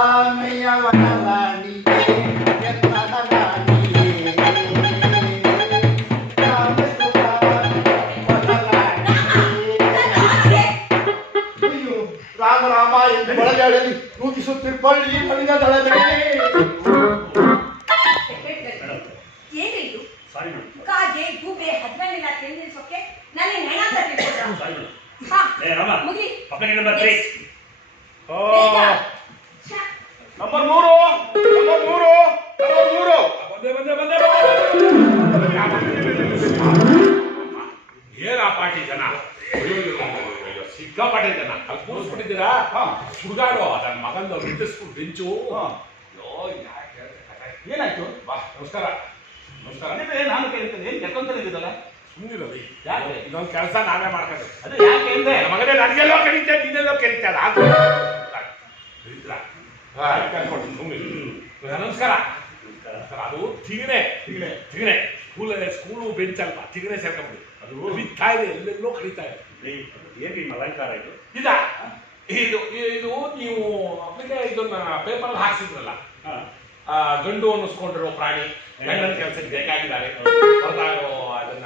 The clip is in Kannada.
ರಾಮ ರಾಮ ಎಂದು ಬಳಗಾಡಲಿ ರೂಪಿಸುತ್ತಿರ್ಕೊಳ್ಳಿ ಕಲಿದ ದಳದಲ್ಲಿ ಕಾಗೆ ಗೂಬೆ ಹದ್ವನ್ನೆಲ್ಲ ತಿಂದಿಸೋಕೆ ನನಗೆ ಹೆಣ ನಂಬರ್ 3 ಏನ ಪಾರ್ಟಿ ಜನ ಸಿಕ್ಕಾಪಾಟಿ ಜನ ಅಲ್ಲಿ ಕೂರಿಸ್ಬಿಟ್ಟಿದ್ದೀರಾ ಸುಡ್ಗಾಡು ನನ್ನ ಮಗಂದು ಮಿಡ್ಲ್ ಸ್ಕೂಲ್ ಬೆಂಚು ಏನಾಯ್ತು? ಬಾ ನಮಸ್ಕಾರ ನಮಸ್ಕಾರ. ನಾನು ಕೇಳ್ತೇನೆ ಏನ್ ಕೆಲ್ಕೊಂತಿದ್ದಲ್ಲ ಸುಮ್ಮನಿರಲಿ ಯಾಕೆ ಇದೊಂದು ಕೆಲಸ ನಾವೇ ಮಾಡ್ಕೊಂಡು ಅದು ಯಾಕೆ ಅಂದ್ರೆ ಮಗನೇ ನನಗೆಲ್ಲೋ ಕರೀತಾ ನೀನೆಲ್ಲೋ ಕರೀತಾರೆ ಅದು ನಮಸ್ಕಾರ ನಮಸ್ಕಾರ. ಅದು ತಿಗಣೆ ಸ್ಕೂಲು ಬೆಂಚ್ ಅಲ್ವಾ ತಿಗಣೆ ಸೇರ್ಕೊಂಡ್ಬಿಡಿ ಅದು ಕಲಿತಾ ಇದೆ ಎಲ್ಲೆಲ್ಲೋ ಕಲಿತಾ ಇದೆ. ಏನ್ ಅಲಂಕಾರ ಇದು? ಇದು ಇದು ನೀವು ಇದನ್ನ ಪೇಪರ್ ಹಾಕ್ಸಿದ್ರಲ್ಲ ಗಂಡು ಅನ್ನಿಸ್ಕೊಂಡಿರೋ ಪ್ರಾಣಿ ಗಂಡನ ಕೆಲಸಕ್ಕೆ ಬೇಕಾಗಿದ್ದಾರೆ ಹೊರತಾಗೋ ಅದನ್ನ